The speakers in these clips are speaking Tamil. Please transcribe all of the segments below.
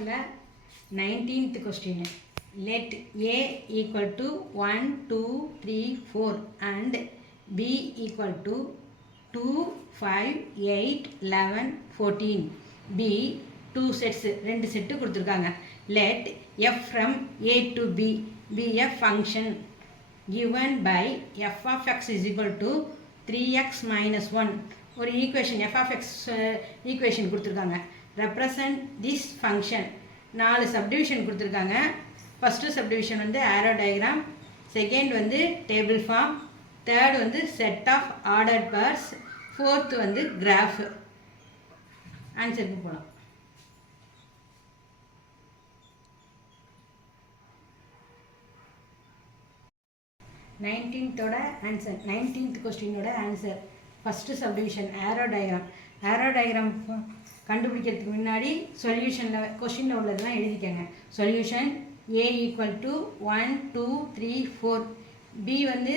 paragraphல 19th question. Let A equal to 1, 2, 3, 4 and B equal to 2, 5, 8, 11, 14. B 2 sets, 2 set கொடுத்துருக்காங்க. Let F from A to B be a function given by f of x is equal to 3x minus 1. ஒரு equation f of x equation கொடுத்துருக்காங்க. Represent this function. 4 சப்டிவிஷன் கொடுத்துருக்காங்க. ஃபஸ்ட்டு சப்டிவிஷன் வந்து ஆரோ டயக்ராம், செகண்ட் வந்து டேபிள் ஃபார்ம், தேர்ட் வந்து set of ordered pairs, fourth வந்து கிராஃப். ஆன்சருக்கு போகலாம். 19th answer. 19th கொஸ்டினோட answer. First subdivision arrow diagram. Arrow diagram கண்டுபிடிக்கிறதுக்கு முன்னாடி சொல்யூஷனில் கொஸ்டினில் உள்ளதெல்லாம் எழுதிக்கங்க. Solution A equal to 1, 2, 3, 4. B வந்து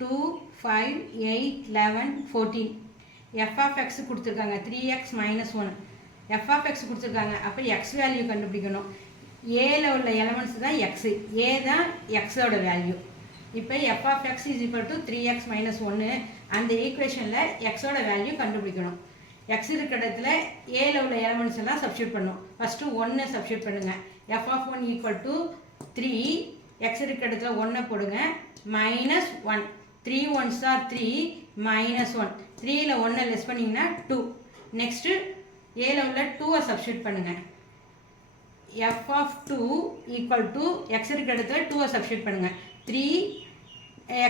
2, 5, 8, 11, 14. f of x கொடுத்துருக்காங்க 3x minus 1. f of x கொடுத்துருக்காங்க. அப்போ x வேல்யூ கண்டுபிடிக்கணும். ஏல உள்ள எலமெண்ட்ஸ் தான் x, A தான் xோட வேல்யூ. இப்போ f of x is equal to 3x minus 1. அந்த ஈக்குவேஷனில் xோட வேல்யூ கண்டுபிடிக்கணும். x இருக்கிற இடத்துல ஏல உள்ள எலமெண்ட்ஸ் எல்லாம் சப்ஸ்டியூட் பண்ணும். ஃபஸ்ட்டு 1 சப்ஸ்டியூட் பண்ணுங்கள். f of 1 equal to 3. x இருக்கிற இடத்துல 1 போடுங்க. Minus 1. 3 1s are 3 minus 1. 3ல் 1 less பண்ணிங்கன்னா 2. நெக்ஸ்ட்டு ஏல உள்ள 2 சப்ஸ்டியூட் பண்ணுங்கள். f of 2 equal to x இருக்கிற இடத்துல 2 சப்ஸ்டியூட் பண்ணுங்கள். 3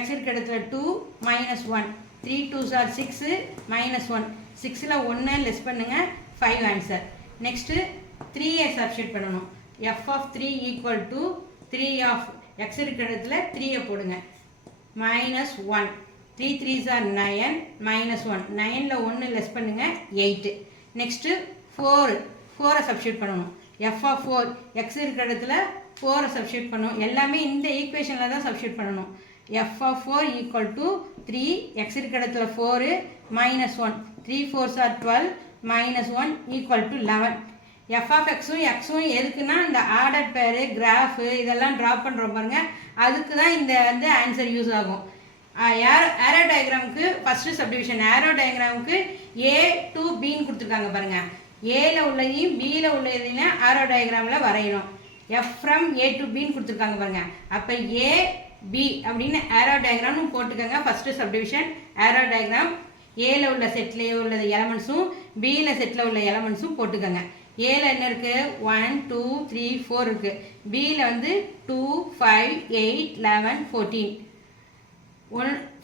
x இருக்கிற இடத்துல 2 minus 1. 3 2s are 6 minus 1. 6ல் 1 less பண்ணுங்கள். 5 ஆன்சர். நெக்ஸ்ட்டு 3 சப்ஸ்டியூட் பண்ணணும். f of 3 equal to 3 of x இருக்கிற இடத்துல 3 போடுங்க. Minus 1. 3 3s are 9 minus 1. 9ல் 1 less பண்ணுங்கள். 8. நெக்ஸ்ட்டு 4 சப்ஸ்டியூட் பண்ணணும். f of 4 x இருக்கிற இடத்துல 4 சப்ஸ்டியூட் பண்ணணும். எல்லாமே இந்த ஈக்குவேஷனில் தான் சப்ஸ்டியூட் பண்ணணும். f of 4 equal to 3 x இருக்கிற இடத்துல 4 minus 1. 3 4s are 12 minus 1 equal to 11. f of xும் xும் எதுக்குன்னா இந்த ஆர்டர் பேரு கிராஃபு இதெல்லாம் ட்ராப் பண்ணுறோம் பாருங்கள், அதுக்கு தான் இந்த வந்து ஆன்சர் யூஸ் ஆகும். ஆரோ டயக்ராமுக்கு ஃபஸ்ட்டு சப்டிவிஷன் ஆரோ டயக்ராமுக்கு A to Bன்னு கொடுத்துருக்காங்க பாருங்கள். ஏல உள்ளதையும் பியில் உள்ளதையும் ஆரோ டயக்ராமில் வரையணும். f from A to Bன்னு கொடுத்துருக்காங்க பாருங்கள். அப்போ A B அப்படின்னு ஆரோ டயக்ராம்னு போட்டுக்கோங்க. ஃபஸ்ட்டு சப்டிவிஷன் ஆரோ டயக்ராம் ஏல உள்ள செட்லேயே உள்ளது எலமெண்ட்ஸும் பியில் செட்டில் உள்ள எலமெண்ட்ஸும் போட்டுக்கோங்க. ஏல என்ன இருக்குது? 1 2 3 4 இருக்குது. பியில் வந்து 2 5 8 11 14.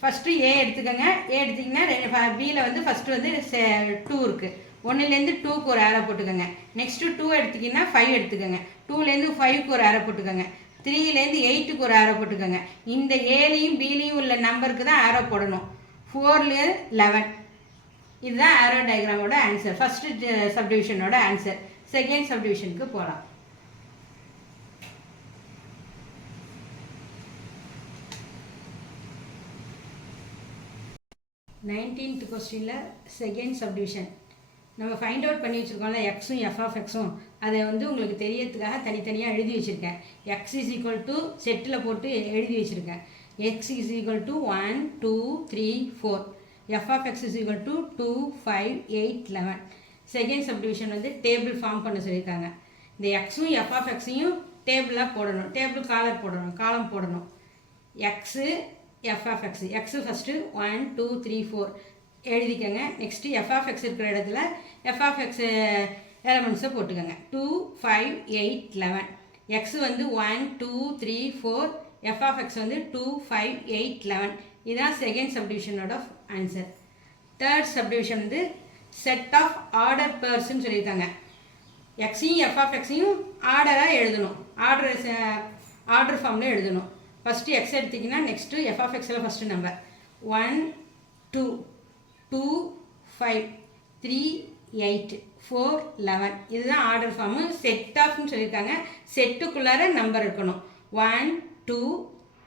ஃபஸ்ட்டு ஏ எடுத்துக்கோங்க. ஏ எடுத்திங்கன்னா பியில் வந்து ஃபஸ்ட்டு வந்து 2 இருக்குது. 1லேருந்து 2க்கு ஒரு ஆரோ போட்டுக்கோங்க. நெக்ஸ்ட்டு 2 எடுத்திங்கன்னா 5 எடுத்துக்கோங்க. 2லேருந்து 5க்கு ஒரு ஆரோ போட்டுக்கோங்க. 3லேருந்து 8க்கு ஒரு ஆரோ போட்டுக்கோங்க. இந்த ஏலையும் பிலையும் உள்ள நம்பருக்கு தான் ஆரோ போடணும். 4லேருந்து 11. இதுதான் ஆரோ டயக்ராமோட ஆன்சர். ஃபஸ்ட்டு சப்டிவிஷனோட ஆன்சர். செகண்ட் சப்டிவிஷனுக்கு போகலாம். நைன்டீன்த் கொஸ்டினில் செகண்ட் சப்டிவிஷன் நம்ம ஃபைண்ட் அவுட் பண்ணி வச்சுருக்கோம்ல எக்ஸும் எஃப் ஆஃப் எக்ஸும், அதை வந்து உங்களுக்கு தெரியறதுக்காக தனித்தனியாக எழுதி வச்சுருக்கேன். X is equal to settle போட்டு எழுதி வச்சுருக்கேன். X is equal to 1 2 3 4. f of x is equal to 2 5 8 11. Second subdivision வந்து டேபிள் ஃபார்ம் பண்ண சொல்லியிருக்காங்க. இந்த எக்ஸும் f of xையும் டேபிளாக போடணும். டேபிள் காலம் போடணும். X f of x. X first 1 2 3 4 எழுதிக்கங்க. நெக்ஸ்ட்டு f of x இருக்கிற இடத்துல f of x எலமெண்ட்ஸை போட்டுக்கோங்க. 2 5 8 11. எக்ஸு வந்து 1 2 3 4. f of x வந்து 2 5 8 11. இதுதான் செகண்ட் சப்டிவிஷனோட ஆன்சர். தேர்ட் சப்டிவிஷன் வந்து செட் ஆஃப் ஆர்டர் பேர்ஸ்ன்னு சொல்லியிருக்காங்க. எக்ஸையும் எஃப் ஆஃப் எக்ஸையும் ஆர்டராக எழுதணும். ஆர்டர் ஃபார்மில் எழுதணும். ஃபஸ்ட்டு எக்ஸ் எடுத்திங்கன்னா நெக்ஸ்ட்டு எஃப் ஆஃப் எக்ஸில் ஃபஸ்ட்டு நம்பர் 1 2 2 5 3 8 4 11. இதுதான் ஆர்டர் ஃபார்மு. செட் ஆஃப்னு சொல்லியிருக்காங்க. செட்டுக்குள்ளார நம்பர் இருக்கணும். 1 2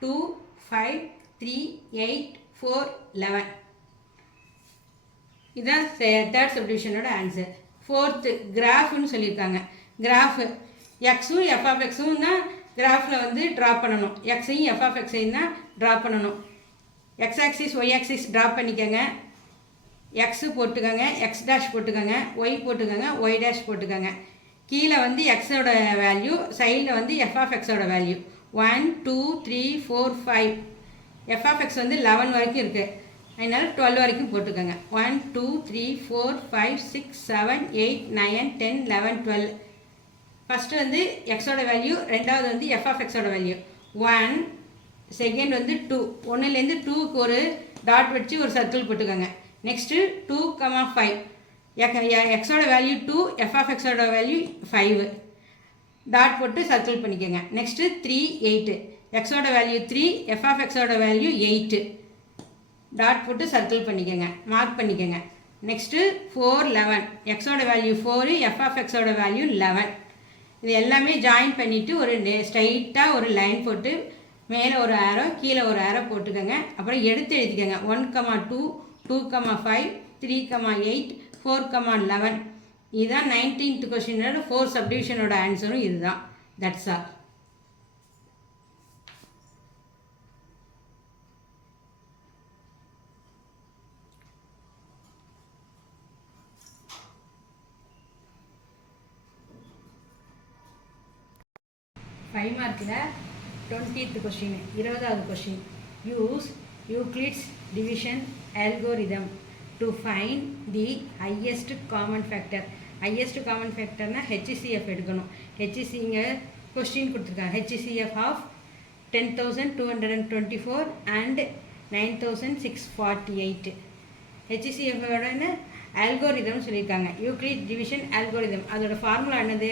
2 5 3 8 4 11. இதுதான் தேர்ட் சப்டிவிஷனோட ஆன்சர். ஃபோர்த்து கிராஃப்னு சொல்லியிருக்காங்க. கிராஃபு எக்ஸும் எஃப் ஆஃப் எக்ஸும் தான் கிராஃபில் வந்து ட்ரா பண்ணணும். எக்ஸையும் எஃப் ஆஃப் எக்ஸையும் தான் ட்ரா பண்ணணும். X axis y axis draw பண்ணிக்கோங்க. எக்ஸு போட்டுக்கோங்க, எக்ஸ் டேஷ் போட்டுக்கோங்க, ஒய் போட்டுக்கோங்க, ஒய் டேஷ் போட்டுக்கோங்க. கீழே வந்து எக்ஸோட வேல்யூ, சைடில் வந்து எஃப் ஆஃப் எக்ஸோட வேல்யூ 1 2 3 4 5. எஃப் ஆஃப் எக்ஸ் வந்து 11 வரைக்கும் இருக்குது, அதனால் 12 வரைக்கும் போட்டுக்கோங்க. 1 2 3 4 5 6 7 8 9 10 11 12. ஃபஸ்ட்டு வந்து எக்ஸோட வேல்யூ, ரெண்டாவது வந்து எஃப் ஆஃப் எக்ஸோட வேல்யூ 1, செகண்ட் வந்து 2. 1லேருந்து 2க்கு ஒரு டாட் வச்சு ஒரு சர்க்கிள் போட்டுக்கோங்க. நெக்ஸ்ட்டு 2, 5. எக்ஸோட வேல்யூ 2, எஃப் ஆஃப் எக்ஸோட வேல்யூ 5. டாட் போட்டு சர்க்கிள் பண்ணிக்கோங்க. நெக்ஸ்ட்டு 3, 8. எக்ஸோட வேல்யூ 3, எஃப் ஆஃப் எக்ஸோட வேல்யூ 8. டாட் போட்டு சர்க்கிள் பண்ணிக்கோங்க, மார்க் பண்ணிக்கோங்க. நெக்ஸ்ட்டு 4, 11. எக்ஸோட வேல்யூ 4, எஃப் ஆஃப் எக்ஸோட வேல்யூ 11. இது எல்லாமே ஜாயின் பண்ணிவிட்டு ஒரு ஸ்ட்ரைட்டாக ஒரு லைன் போட்டு மேலே ஒரு ஆரோ கீழே ஒரு ஆரோ போட்டுக்கோங்க. அப்புறம் எடுத்து எழுதிக்கோங்க. 1, 2, 2, 5, 3, 8, 4, 11. இதுதான் 19th கொஸ்டினோட 4 சப்டிவிஷனோட ஆன்சரும் இதுதான். That's all. ஃபைவ் மார்க்கில் 20th கொஸ்டின், 20வது question. Use Euclid's division algorithm to find the highest common factor. highest common factorனா HCF எடுக்கணும். HCங்க கொஸ்டின் கொடுத்துருக்காங்க. HCF of 10,224 and 9,648. HCFோட algorithm சொல்லியிருக்காங்க. யூக்ளிட் டிவிஷன் algorithm, அதோட ஃபார்முலா என்னது?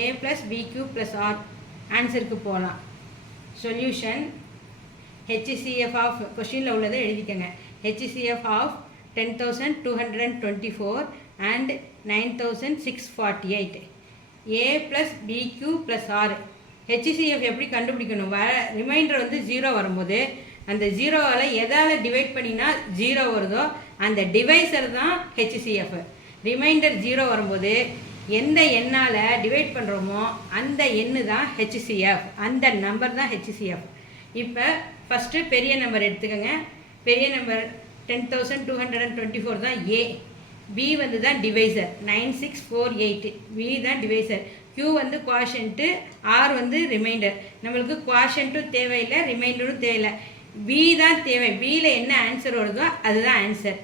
A + BQ + R. ஆன்சருக்கு போகலாம். சொல்யூஷன் HCF ஆஃப் கொஸ்டினில் உள்ளதை எழுதிக்கங்க. HCF of 10,224 and 9,648. A + BQ + R. HCF எப்படி கண்டுபிடிக்கணும்? ரிமைண்டர் வந்து 0 வரும்போது அந்த 0வால் எதால் டிவைட் பண்ணினா 0 வருதோ அந்த டிவைசர் தான் HCF. ரிமைண்டர் 0 வரும்போது எந்த எண்ணால் டிவைட் பண்ணுறோமோ அந்த எண்ணு தான் HCF, அந்த நம்பர் தான் HCF. இப்போ ஃபஸ்ட்டு பெரிய நம்பர் எடுத்துக்கோங்க. பெரிய நம்பர் 10,224 தான் A. B வந்து தான் டிவைசர் 9648. B தான் டிவைசர். Q வந்து குவாஷன்ட்டு, R வந்து ரிமைண்டர். நம்மளுக்கு குவாஷன்ட்டும் தேவையில்லை, ரிமைண்டரும் தேவையில்லை. B தான் தேவை. Bயில் என்ன ஆன்சர் வருதோ அதுதான் ஆன்சர்.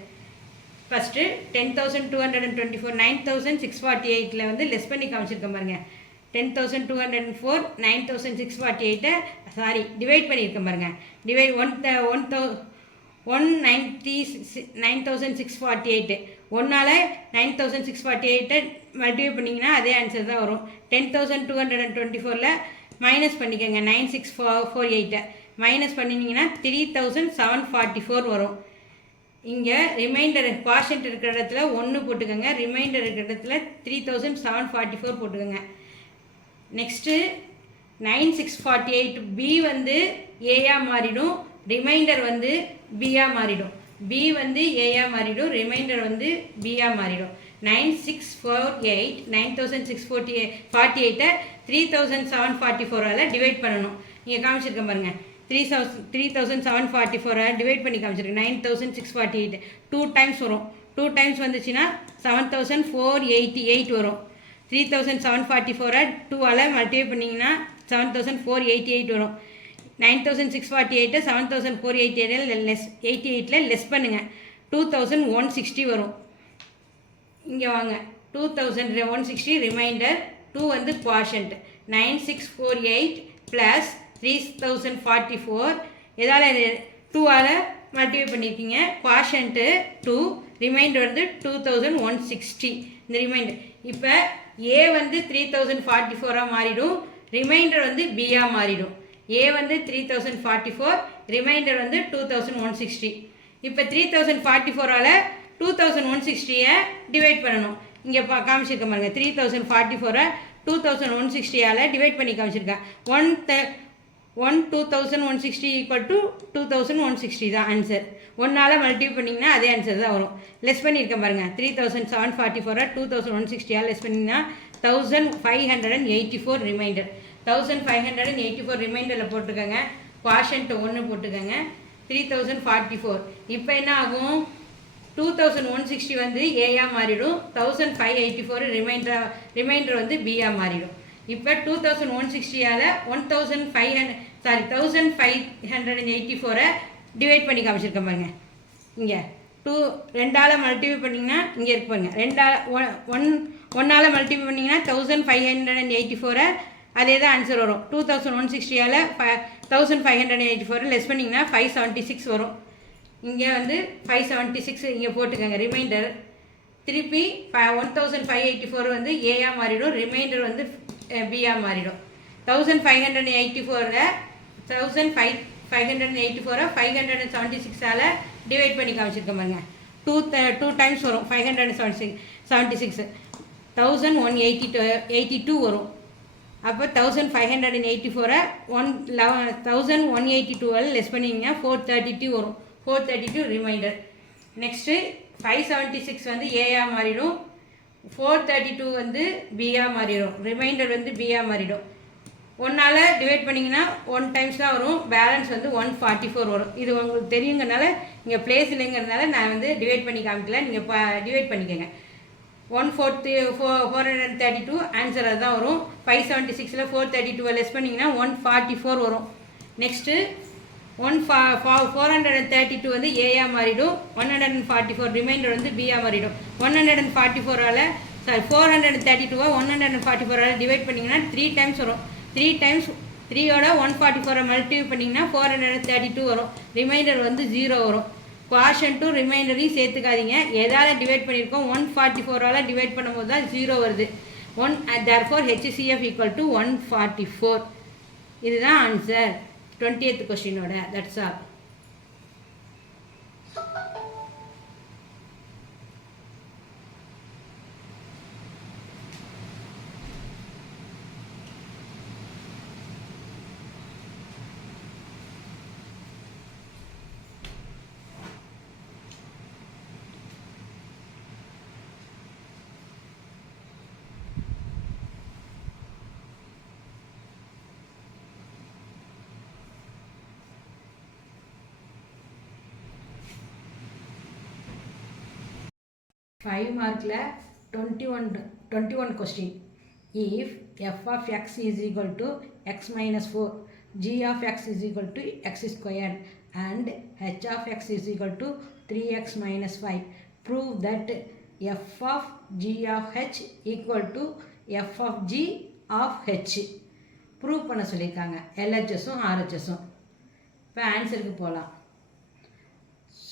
ஃபஸ்ட்டு 10,224 9,648 வந்து லெஸ் பண்ணி காமிச்சிருக்கேன் பாருங்க. 10,204 9,648 சாரி டிவைட் பண்ணியிருக்கேன் பாருங்க. டிவைட் 9,648 ஒன்றால் 9,648 மல்டிப்ளை பண்ணிங்கன்னா அதே ஆன்சர் தான் வரும். 10,224 மைனஸ் பண்ணிக்கோங்க. 9,648 மைனஸ் பண்ணிங்கன்னா 3,744 வரும். இங்கே ரிமைண்டர் குவாஷன்ட் இருக்கிற இடத்துல 1 போட்டுக்கோங்க, ரிமைண்டர் இருக்கிற இடத்துல 3,744 போட்டுக்கோங்க. நெக்ஸ்ட்டு 9,648 B வந்து ஏயா மாறிடும், ரிமைண்டர் வந்து பியா மாறிடும். B வந்து ஏயா மாறிடும், ரிமைண்டர் வந்து பியா மாறிடும். 9,648 9,648 3,744 டிவைட் பண்ணணும். இங்கே காமிச்சிருக்கேன் பாருங்கள். 3,744 டிவைட் பண்ணி காமிச்சிருக்கு. 9,648 2 டைம்ஸ் வரும். 2 டைம்ஸ் வந்துச்சுன்னா 7,488 வரும். 3,744 2ஆல் மல்டிப்ளை பண்ணிங்கன்னா 7,488 வரும். 9,648 7,488 லெஸ் பண்ணுங்கள். 2,160 வரும். இங்கே வாங்க. 2,160 ரிமைண்டர், 2 வந்து குவாஷன்ட். 9,648 ப்ளஸ் 3,044 எதால் 2ஆல் மல்டிப்ளை பண்ணியிருக்கீங்க. குவாஷன்ட்டு 2, ரிமைண்டர் வந்து 2,160. இந்த ரிமைண்டர் இப்போ A வந்து 3,044 மாறிடும், ரிமைண்டர் வந்து பியாக மாறிடும். A வந்து 3,044, ரிமைண்டர் வந்து 2,160. இப்போ 3,044ஆல் 2,160 டிவைட் பண்ணணும். இங்கே காமிச்சிருக்க பாருங்க. 3,044 2,160ஆல் டிவைட் பண்ணி காமிச்சிருக்கேன். 2,160 ஈக்குவல் டு 2,160 தான் ஆன்சர். 1ஆல் மல்டிப்ளை பண்ணிங்கன்னா அதே ஆன்சர் தான் வரும். லெஸ் பண்ணியிருக்கேன் பாருங்கள். 3,744 2,160ஆல் லெஸ் பண்ணிங்கன்னா 1584 ரிமைண்டர். 1584 ரிமைண்டரில் போட்டுக்கோங்க. குவாஷன்ட் 1 போட்டுக்கோங்க. 3044. இப்போ என்ன ஆகும்? 2160 வந்து ஏயா மாறிடும். 1584 ரிமைண்டர் வந்து பியா மாறிடும். இப்போ 2160ஆல் 1584 டிவைட் பண்ணி காமிச்சிருக்கேன் பாருங்க. இங்கே 2ஆல் மல்டிப்ளை பண்ணிங்கன்னா இங்கே இருக்கு பாருங்க. 1ஆல் மல்டிப்ளை பண்ணிங்கன்னா 1584 அதே தான் ஆன்சர் வரும். 2160ஆல் 1584 லெஸ் பண்ணிங்கன்னா 576 வரும். இங்கே வந்து 576 இங்கே போட்டுக்கோங்க. ரிமைண்டர் திருப்பி 1584 வந்து ஏயா மாறிடும். ரிமைண்டர் வந்து பியா மாறிடும். 1584 576ஆல் டிவைட் பண்ணி காமிச்சிருக்கேன் பாருங்க. 2 டைம்ஸ் வரும். 576 1182 வரும். அப்போ 1584 1182 லெஸ் பண்ணிங்கன்னா 432 வரும். 432 ரிமைண்டர். நெக்ஸ்ட்டு 576 வந்து ஏயா மாறிடும். 432 வந்து பியா மாறிடும். ரிமைண்டர் வந்து பியா மாறிடும். 1ஆல் டிவைட் பண்ணிங்கன்னா 1 டைம்ஸ் தான் வரும். பேலன்ஸ் வந்து 144 வரும். இது உங்களுக்கு தெரியுங்கிறனால இங்கே பிளேஸ் இல்லைங்கிறதுனால நான் வந்து டிவைட் பண்ணி காமிக்கல. நீங்கள் டிவைட் பண்ணிக்கோங்க. 432 ஆன்சர் அதுதான் வரும். 576 432 லெஸ் பண்ணிங்கன்னா 144 வரும். நெக்ஸ்ட்டு 432 வந்து ஏயா மாறிடும். 144 ரிமைண்டர் வந்து பியா மாறிடும். 144ஆல் 432 144ஆல் டிவைட் பண்ணிங்கன்னா 3 டைம்ஸ் வரும். 3 டைம்ஸ் 3ஓட 144 மல்டிப்ளை பண்ணிங்கன்னா 432 வரும். ரிமைண்டர் வந்து 0 வரும். குவாஷன்ட்டும் ரிமைண்டரையும் சேர்த்துக்காதீங்க. எதால் டிவைட் பண்ணியிருக்கோம்? 144ஆல் டிவைட் பண்ணும்போது தான் 0 வருது. therefore HCF = 144. இதுதான் ஆன்சர் 20th கொஸ்டினோட. That's all. ஃபைவ் மார்க்கில் 21 question. If f of x is equal to x minus 4, g of x is equal to x squared and h of x is equal to 3x minus 5, prove that f of g of h equal to f of g of h. Prove பண்ண சொல்லியிருக்காங்க LHSும் RHSும். இப்போ ஆன்சருக்கு போகலாம்.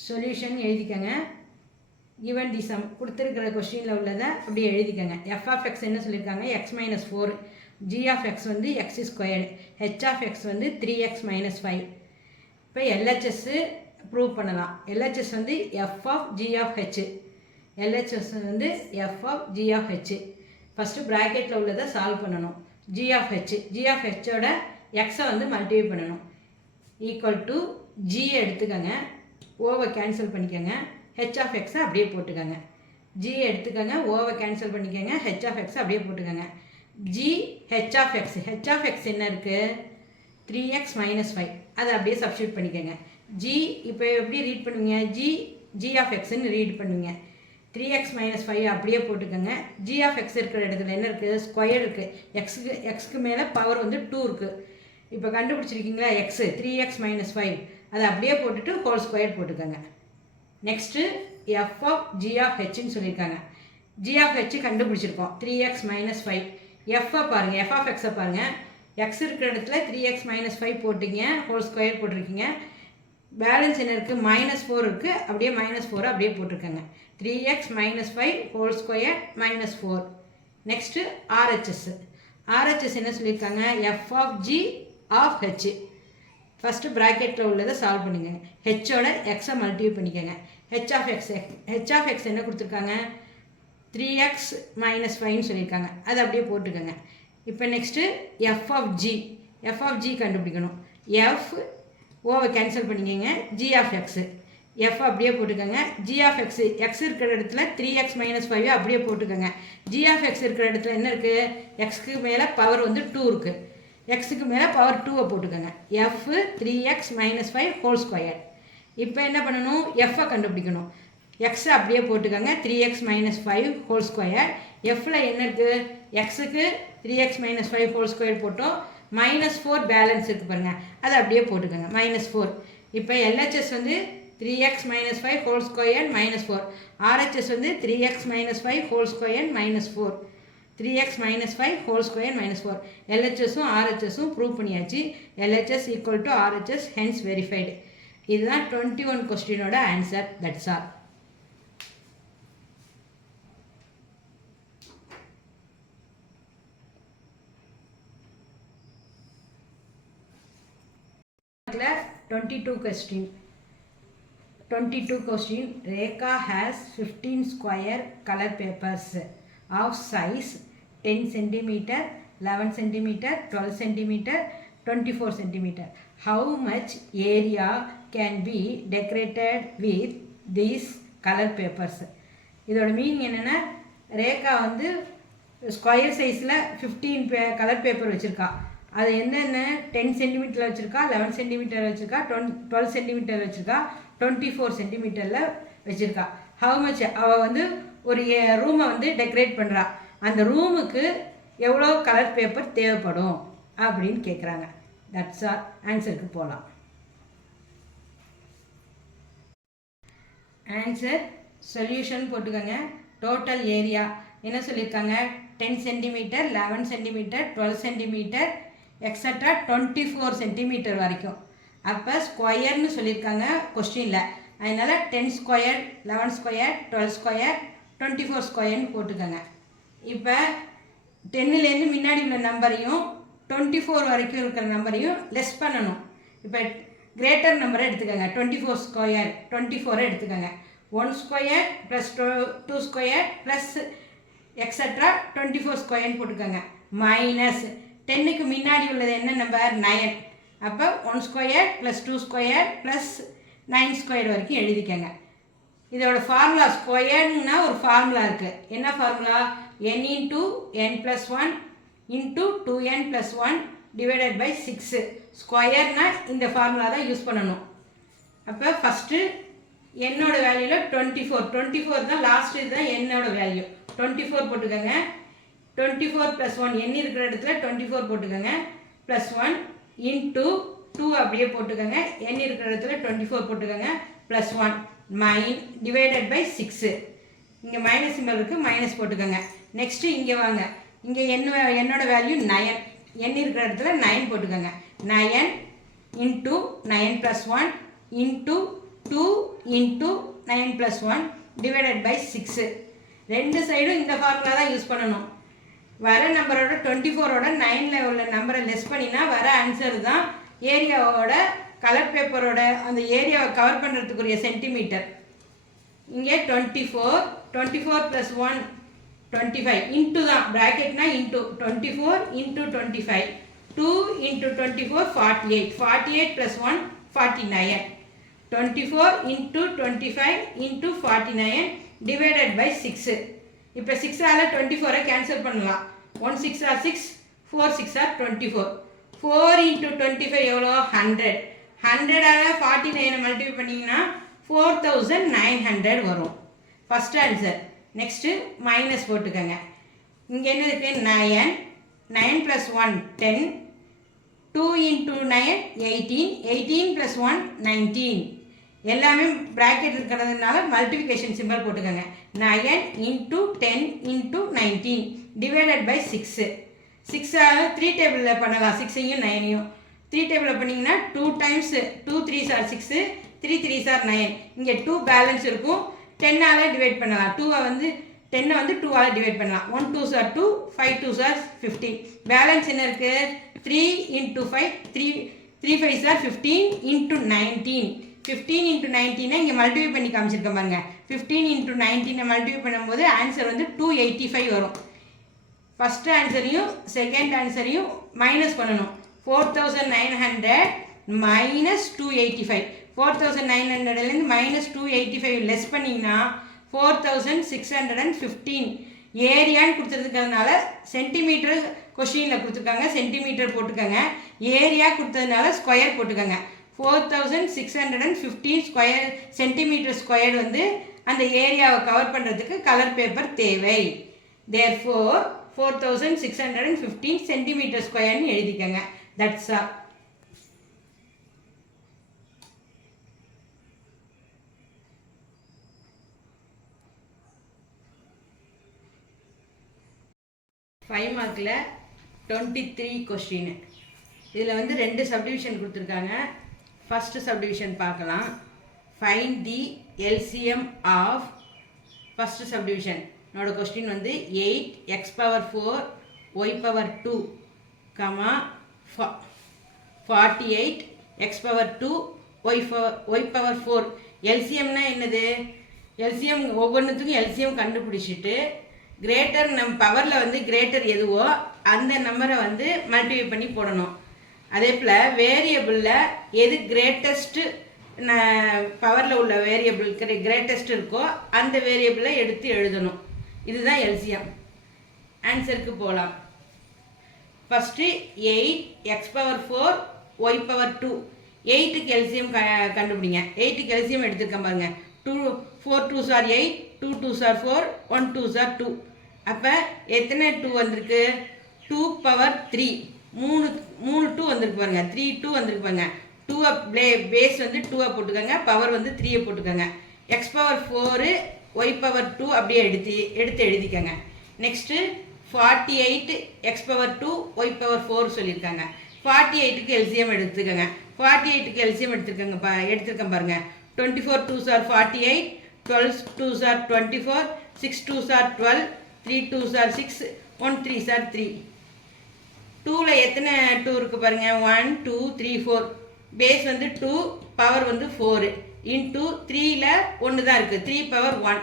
சொல்யூஷன் எழுதிக்கங்க. given the sum கொடுத்துருக்கிற கொஸ்டினில் உள்ளதை அப்படியே எழுதிக்கங்க. f of x என்ன சொல்லியிருக்காங்க? x minus 4. g of x வந்து x squared. h of x வந்து 3x minus 5. இப்போ LHS ப்ரூவ் பண்ணலாம். LHS வந்து f of g of h. LHS வந்து f of g of h. First ப்ராக்கெட்டில் உள்ளதை சால்வ் பண்ணணும். g of h. g of hோட xை வந்து மல்டிப்ளை பண்ணணும். ஈக்குவல் டு g எடுத்துக்கங்க. ஓவை கேன்சல் பண்ணிக்கோங்க. h of x அப்படியே போட்டுக்கோங்க. g எடுத்துக்கோங்க. ஓவை கேன்சல் பண்ணிக்கோங்க. h of x அப்படியே போட்டுக்கோங்க. g h of x. h of x என்ன இருக்குது? 3x minus 5. அதை அப்படியே சப்ஸ்டியூட் பண்ணிக்கோங்க. g இப்போ எப்படி ரீட் பண்ணுவீங்க? g of xன்னு ரீட் பண்ணுவீங்க. 3x minus 5 அப்படியே போட்டுக்கோங்க. g of x இருக்கிற இடத்துல என்ன இருக்குது? ஸ்கொயர் இருக்குது. எக்ஸுக்கு மேலே பவர் வந்து 2 இருக்குது. இப்போ கண்டுபிடிச்சிருக்கீங்களா? x 3x minus 5 அதை அப்படியே போட்டுட்டு ஹோல் ஸ்கொயர் போட்டுக்கோங்க. Next f of g of hன்னு சொல்லியிருக்காங்க. g of h கண்டுபிடிச்சிருக்கோம். 3x minus 5. f பாருங்கள். f of x பாருங்கள். x இருக்கிற இடத்துல 3x minus 5 போட்டிங்க. ஹோல் ஸ்கொயர் போட்டிருக்கீங்க. பேலன்ஸ் என்ன இருக்குது? -4 இருக்குது. அப்படியே -4 அப்படியே போட்டிருக்காங்க. 3x minus 5 whole square -4. Next RHS என்ன சொல்லியிருக்காங்க? f of g of h. First ப்ராக்கெட்டில் உள்ளதை சால்வ் பண்ணிக்கோங்க. ஹெச்சோட எக்ஸை மல்டிப்ளை பண்ணிக்கோங்க. h of x என்ன கொடுத்துருக்காங்க? 3x minus 5ன்னு சொல்லியிருக்காங்க. அதை அப்படியே போட்டுக்கோங்க. இப்போ நெக்ஸ்ட்டு f of g கண்டுபிடிக்கணும். f ஓவை கேன்சல் பண்ணிக்கோங்க. g of x எஃப் அப்படியே போட்டுக்கோங்க. ஜி ஆஃப் எக்ஸ், எக்ஸ் இருக்கிற இடத்துல 3x - 5 அப்படியே போட்டுக்கோங்க. ஜி ஆஃப் எக்ஸ் இருக்கிற இடத்துல என்ன இருக்குது? எக்ஸ்க்கு மேலே பவர் வந்து 2 இருக்குது. எக்ஸுக்கு மேலே பவர் 2 போட்டுக்கோங்க. F 3x - 5 whole square. இப்போ என்ன பண்ணணும்? எஃப்பை கண்டுபிடிக்கணும். எக்ஸ் அப்படியே போட்டுக்கோங்க. 3x - 5 whole square. எஃப்பில் என்ன இருக்குது? எக்ஸுக்கு 3x - 5 ஹோல் ஸ்கொயர் போட்டோம். -4 பேலன்ஸ் இருக்குது பாருங்கள், அதை அப்படியே போட்டுக்கோங்க. -4. இப்போ LHS வந்து 3x - 5 ஹோல் ஸ்கொயர் -4. RHS வந்து 3x - 5 whole square -4. 3x - 5 whole square -4. LHSும் RHSும் ப்ரூவ் பண்ணியாச்சு. LHS equal to RHS, hence verified. இதுதான் 21 கொஸ்டினோட answer. That's all. Clear? 22 question. Rekha has 15 square color papers of size 10 cm, 11 cm, 12 cm, 24 cm. How much area can be decorated with these color papers? இதோட மீனிங் என்னென்னா, ரேகா வந்து ஸ்கொயர் சைஸில் 15 கலர் பேப்பர் வச்சுருக்கா. அது என்னென்ன 10 சென்டிமீட்டரில் வச்சுருக்கா, 11 சென்டிமீட்டர் வச்சுருக்கா, 12 சென்டிமீட்டர் வச்சுருக்கா, 24 சென்டிமீட்டரில் வச்சுருக்கா. ஹவு மச், அவள் வந்து ஒரு ரூமை வந்து டெக்கரேட் பண்ணுறா. அந்த ரூமுக்கு எவ்வளோ கலர் பேப்பர் தேவைப்படும் அப்படின்னு கேட்குறாங்க. That's all. ஆன்சருக்கு போகலாம். ஆன்சர் சொல்யூஷன் போட்டுக்கோங்க. டோட்டல் ஏரியா என்ன சொல்லியிருக்காங்க? 10 centimetre, 11 centimetre, 12 centimetre, extra 24 centimetre வரைக்கும். அப்போ ஸ்கொயர்னு சொல்லியிருக்காங்க கொஸ்டினில். அதனால் 10 ஸ்கொயர், 11 ஸ்கொயர், 12 ஸ்கொயர், 24 ஸ்கொயர்னு போட்டுக்கோங்க. இப்போ 10லேருந்து முன்னாடி உள்ள நம்பரையும் 24 வரைக்கும் இருக்கிற நம்பரையும் லெஸ் பண்ணணும். இப்போ கிரேட்டர் நம்பரை எடுத்துக்கோங்க. 24 ஸ்கொயர், 24 எடுத்துக்கோங்க. 1 square plus 2 square plus etcetera 24 ஸ்கொயர்னு போட்டுக்கோங்க. மைனஸ் 10க்கு முன்னாடி உள்ளது என்ன நம்பர்? 9. அப்போ 1 square plus 2 square plus 9 square வரைக்கும் எழுதிக்கங்க. இதோட ஃபார்முலா, ஸ்கொயர்னா ஒரு ஃபார்முலா இருக்குது. என்ன formula? n × n + 1 × 2n + 1 divided by 6. ஸ்கொயர்னா இந்த ஃபார்முலா தான் யூஸ் பண்ணணும். அப்போ ஃபஸ்ட்டு என்னோட வேல்யூவில் 24 தான் லாஸ்ட், இதுதான் என்னோட வேல்யூ. 24 போட்டுக்கோங்க. 24 + 1, n இருக்கிற இடத்துல 24 போட்டுக்கோங்க. +1 × 2 அப்படியே போட்டுக்கோங்க. n இருக்கிற இடத்துல 24 போட்டுக்கோங்க. +1 டிவைடட் பை 6. இங்கே மைனஸ் சிம்பிள் இருக்குது, மைனஸ் போட்டுக்கோங்க. நெக்ஸ்ட்டு இங்கே வாங்க. இங்கே என்னோட வேல்யூ 9. n இருக்கிற இடத்துல 9 போட்டுக்கோங்க. 9 × 9 + 1 × 2 × 9 + 1 டிவைடட் பை 6. ரெண்டு சைடும் இந்த ஃபார்முலா தான் யூஸ் பண்ணணும். வர நம்பரோட 24ஓட 9ல் உள்ள நம்பரை லெஸ் பண்ணினா வர ஆன்சர் தான் ஏரியாவோட கலர் பேப்பரோட அந்த ஏரியாவை கவர் பண்ணுறதுக்குரிய சென்டிமீட்டர். இங்கே 24 + 1 25 இன்ட்டு தான், ப்ராக்கெட்னா இன்ட்டு 24 × 25 2 × 24 48 48 + 1 49 24 × 25 × 49 டிவைடட் பை 6. இப்போ 6ஆல் 24ஐ கேன்சல் பண்ணலாம். 1 6 are 6, 4 6 are 24. 4 × 25 எவ்வளோ? 100. 100ஆல் 49 மல்டிப்ளை பண்ணிங்கன்னா 4900 வரும். First answer. நெக்ஸ்ட்டு மைனஸ் போட்டுக்கோங்க. இங்கே என்ன இருக்குது? 9 9 + 1 10 2 × 9 18 18 + 1 19. எல்லாமே ப்ராக்கெட் இருக்கிறதுனால மல்டிப்ளிகேஷன் சிம்பிள் போட்டுக்கோங்க. 9 × 10 × 19 டிவைடட் பை 6. 6ஆல் 3 டேபிளில் பண்ணலாம். 6ஐயும் 9ஐயும் 3 டேபிளில் பண்ணிங்கன்னா 2 times 2 3s are 6, 3 3s are 9. இங்கே 2 பேலன்ஸ் இருக்கும். 10ஆல் டிவைட் பண்ணலாம். 10 வந்து 2ஆல் டிவைட் பண்ணலாம். 1 2s are 2, 5 2s are 15. Balance என்ன இருக்குது? 3 × 5 3 5s are 15 × 19. 15 × 19 இங்கே மல்டிப்ளை பண்ணி காமிச்சிருக்கேன் பாருங்க. 15 × 19 மல்டிப்ளை பண்ணும்போது ஆன்சர் வந்து 285 வரும். ஃபஸ்ட் ஆன்சரையும் செகண்ட் ஆன்சரையும் மைனஸ் பண்ணணும். 4900 - 285. 4900 மைனஸ் 285 லெஸ் பண்ணிங்கன்னா 4615. ஏரியான்னு கொடுத்துருக்கிறதுனால சென்டிமீட்டர் கொஸ்டினில் கொடுத்துருக்காங்க, சென்டிமீட்டர் போட்டுக்கோங்க. ஏரியா கொடுத்ததுனால ஸ்கொயர் போட்டுக்கோங்க. 4615 ஸ்கொயர் சென்டிமீட்டர் ஸ்கொயர் வந்து அந்த ஏரியாவை கவர் பண்ணுறதுக்கு கலர் பேப்பர் தேவை. தேர்ஃபோர் 4615 சென்டிமீட்டர் ஸ்கொயர்னு எழுதிக்கோங்க. That's all. ஃபைவ் மார்க்கில் 23 கொஸ்டின். இதில் வந்து 2 சப்டிவிஷன் கொடுத்துருக்காங்க. ஃபஸ்ட்டு சப்டிவிஷன் பார்க்கலாம். Find the LCM of first subdivision. என்னோட கொஸ்டின் வந்து 8x⁴ y⁴2, 48x⁴ y⁴. எல்சிஎம்னா என்னது? எல்சிஎம் ஒவ்வொன்றுத்துக்கும் எல்சிஎம் கண்டுபிடிச்சிட்டு கிரேட்டர் நம்ம பவரில் வந்து கிரேட்டர் எதுவோ அந்த நம்பரை வந்து மல்டிப்ளை பண்ணி போடணும். அதே போல் வேரியபிளில் எது கிரேட்டஸ்ட்டு பவரில் உள்ள வேரியபிள் கிரேட்டஸ்ட் இருக்கோ அந்த வேரியபிளை எடுத்து எழுதணும். இதுதான் எல்சிஎம். ஆன்சருக்கு போகலாம். First 8x⁴ y⁴2. 8க்கு எல்சிஎம் கண்டுபிடிங்க. 8க்கு எல்சிஎம் எடுத்துருக்கேன் பாருங்க. 4 2s are 8, 2 2s are 4, 1 2s are 2. அப்போ எத்தனை 2 வந்திருக்கு? 2⁻3. 3 2 வந்திருக்கு பாருங்க. 3 2 வந்திருக்கு பாருங்க. 2 பேஸ் வந்து 2 போட்டுக்கோங்க, பவர் வந்து 3 போட்டுக்கோங்க. x⁴ y⁴2 அப்படியே எடுத்து எழுதிக்கோங்க. நெக்ஸ்ட்டு 48x⁴2 y⁴4 சொல்லியிருக்காங்க. 48க்கு எல்சிஎம் எடுத்துக்கோங்க. 48க்கு எல்சிஎம் எடுத்துருக்கேன் பாருங்க. 24 2s are 48, 12 2s are 24, 6 2s are 12, 3 2s are 6, 1 3s are 3. 2ல எத்தனை 2 இருக்குது பாருங்க. 1 2 3 4. பேஸ் வந்து 2, பவர் வந்து 4. இன்ட்டு 3ல 1 தான் இருக்குது. 3⁻1.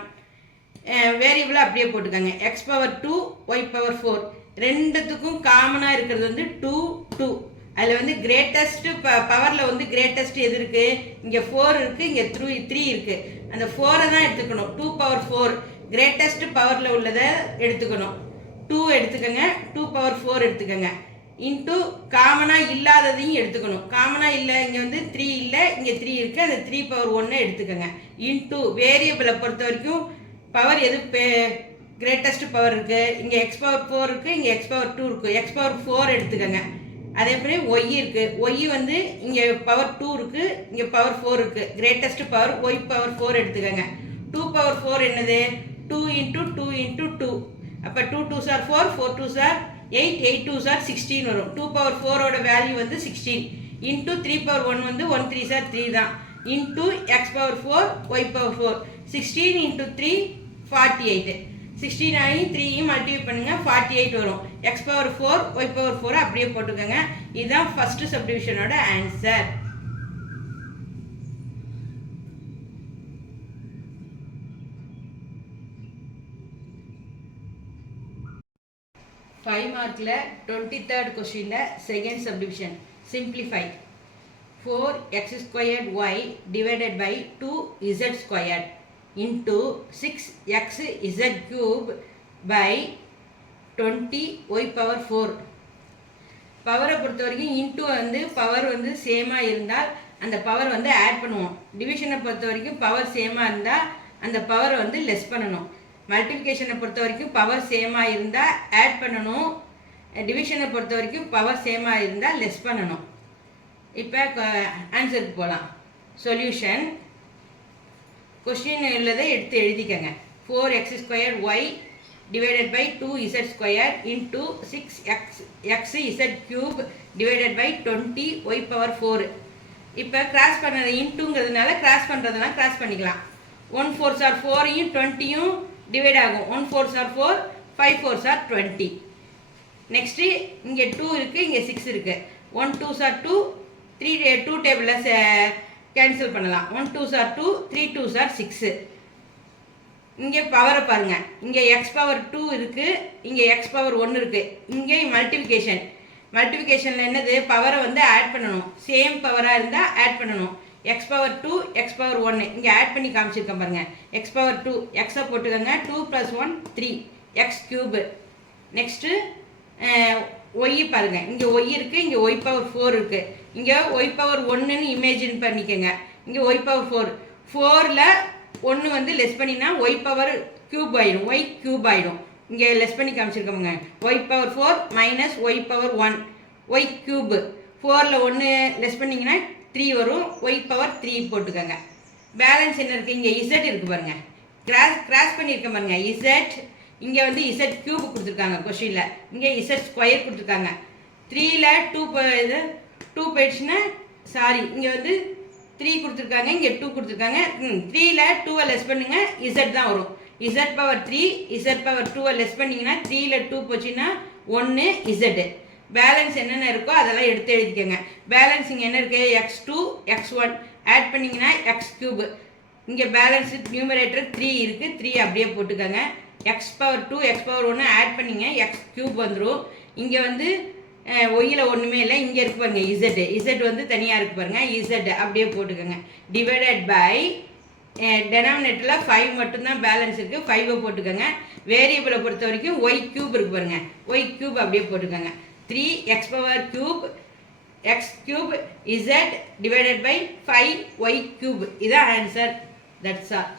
வேரியபிளாக அப்படியே போட்டுக்கோங்க. x⁴2 y⁴4. ரெண்டுத்துக்கும் காமனாக இருக்கிறது வந்து 2 2. அதில் வந்து கிரேட்டஸ்ட்டு பவரில் வந்து கிரேட்டஸ்ட் எது இருக்குது? இங்கே 4 இருக்குது, இங்கே 3 இருக்குது. அந்த 4 தான் எடுத்துக்கணும். 2⁴ கிரேட்டஸ்ட் பவரில் உள்ளதை எடுத்துக்கணும். 2 எடுத்துக்கோங்க, 2⁴ எடுத்துக்கோங்க. இன்ட்டு காமனாக இல்லாததையும் எடுத்துக்கணும். காமனாக இல்லை, இங்கே வந்து 3 இல்லை, இங்கே 3 இருக்குது, அந்த 3⁻1 எடுத்துக்கோங்க. இன்ட்டு வேரியபிளை பொறுத்த வரைக்கும் பவர் எது கிரேட்டஸ்ட் பவர் இருக்குது? இங்கே x⁴ இருக்குது, இங்கே x⁴2 இருக்குது. x⁴4 எடுத்துக்கோங்க. அதே மாதிரி ஒய் இருக்குது. ஒய் வந்து இங்கே பவர் 2 இருக்குது, இங்கே பவர் 4 இருக்குது. கிரேட்டஸ்ட் பவர் y⁴4 எடுத்துக்கோங்க. 2⁻4 என்னது? 2 × 2 × 2. அப்போ 2 2s are 4, 4 2s are 8, 8 2s are 16 வரும். 2⁻4ஓட வேல்யூ வந்து 16. இன்ட்டு 3⁻1 வந்து 1 3s are 3 தான். Into x⁴4 y⁴4. 16 × 3 48. 16 ஆகி 3யும் மல்டிப்ளை பண்ணுங்கள், 48 வரும். x⁴4 y⁴4 அப்படியே போட்டுக்கோங்க. இதுதான் ஃபஸ்ட்டு சப்டிவிஷனோட ஆன்சர். ஃபைவ் மார்க்கில் 23rd கொஸ்டினில் second subdivision. Simplify. 4x² y divided by 2z² into 6xz³ by 20 y⁴4. பவரை பொறுத்த வரைக்கும் இன்ட்டு வந்து பவர் வந்து சேமாக இருந்தால் அந்த பவர் வந்து ஆட் பண்ணுவோம். டிவிஷனை பொறுத்த வரைக்கும் பவர் சேமாக இருந்தால் அந்த பவரை வந்து லெஸ் பண்ணணும். மல்டிப்ளிகேஷனை பொறுத்த வரைக்கும் பவர் சேமாக இருந்தால் ஆட் பண்ணணும். டிவிஷனை பொறுத்த வரைக்கும் பவர் சேமாக இருந்தால் லெஸ் பண்ணணும். இப்போ ஆன்சருக்கு போகலாம். சொல்யூஷன். கொஸ்டின் உள்ளதை எடுத்து எழுதிக்கங்க. 4x² divided by 2z² into 6xz³ divided by 20 y⁴4. இப்போ கிராஸ் பண்ணுறது இன்ட்டுங்கிறதுனால கிராஸ் பண்ணுறதுனா கிராஸ் பண்ணிக்கலாம். 1 4s are 4யும் 20யும் டிவைட் ஆகும். 1 4s are 4, 5 4s are 20. Next இங்கே 2 இருக்குது, இங்கே 6 இருக்குது. 1 2s are 2, 3 2 டேபிளில் கேன்சல் பண்ணலாம். 1 2s are 2, 3 2s are 6. இங்கே பவரை பாருங்கள். இங்கே x⁴2 இருக்குது, இங்கே x⁴1 இருக்குது. இங்கே மல்டிப்ளிகேஷனில் என்னது? பவரை வந்து ஆட் பண்ணணும். சேம் பவராக இருந்தால் ஆட் பண்ணணும். எக்ஸ் பவர் 2 எக்ஸ் பவர் 1 இங்கே ஆட் பண்ணி காமிச்சிருக்கேன் பாருங்கள். எக்ஸ் பவர் 2 எக்ஸை போட்டுக்கோங்க. 2 + 1 3 எக்ஸ் கியூபு. நெக்ஸ்ட்டு ஒய் பாருங்கள். இங்கே ஒய் இருக்குது, இங்கே ஒய் பவர் 4 இருக்குது. இங்கே ஒய் பவர் 1ன்னு இமேஜின் பண்ணிக்கோங்க. இங்கே ஒய் பவர் 4 4ல் 1 வந்து லெஸ் பண்ணினா ஒய் பவர் க்யூப் ஆகிடும், ஒய் க்யூப் ஆகிடும். இங்கே லெஸ் பண்ணி காமிச்சிருக்கோங்க. Y power 4 minus y power 1 y cube. 4ல் 1 லெஸ் பண்ணிங்கன்னா 3 வரும். ஒய் பவர் 3 போட்டுக்கோங்க. பேலன்ஸ் என்ன இருக்குது? இங்கே இசட் இருக்குது பாருங்கள். கிராஸ் பண்ணியிருக்கேன் பாருங்கள். இசட் இங்கே வந்து இசட் க்யூப் கொடுத்துருக்காங்க கொஷினில். இங்கே இசட் ஸ்கொயர் கொடுத்துருக்காங்க. 3ல் 2 போயிடுச்சுன்னா சாரி, இங்கே வந்து 3 கொடுத்துருக்காங்க, இங்கே 2 கொடுத்துருக்காங்க. 3ல் 2வை லெஸ் பண்ணுங்கள், இசட் தான் வரும். இசட் பவர் 3 இசட் பவர் 2வை லெஸ் பண்ணிங்கன்னா 3ல் 2 போச்சுன்னா 1 இசட்டு. பேலன்ஸ் என்னென்ன இருக்கோ அதெல்லாம் எடுத்து எழுதிக்கோங்க. பேலன்ஸ் இங்கே என்ன இருக்குது? x2 x1 ஆட் பண்ணிங்கன்னா எக்ஸ் க்யூபு. இங்கே பேலன்ஸு நியூமரேட்டர் 3 இருக்குது, 3 அப்படியே போட்டுக்கோங்க. X power 2 x power 1 add பண்ணிங்க எக்ஸ் க்யூப் வந்துடும். இங்கே வந்து ஒய்யில் ஒன்றுமே இல்லை, இங்கே இருக்கு பாருங்கள் இசட்டு. இசட் வந்து தனியாக இருக்கு பாருங்கள், இசட் அப்படியே போட்டுக்கோங்க. டிவைடட் பை டெனாமினேட்டரில் 5 மட்டும்தான் பேலன்ஸ் இருக்குது, 5ஐ போட்டுக்கோங்க. வேரியபிளை பொறுத்த வரைக்கும் ஒய் க்யூப் இருக்குது பாருங்கள், ஒய் க்யூப் அப்படியே போட்டுக்கோங்க. 3 x power cube x cube z divided by 5 y cube. இதான் ஆன்சர். That's all.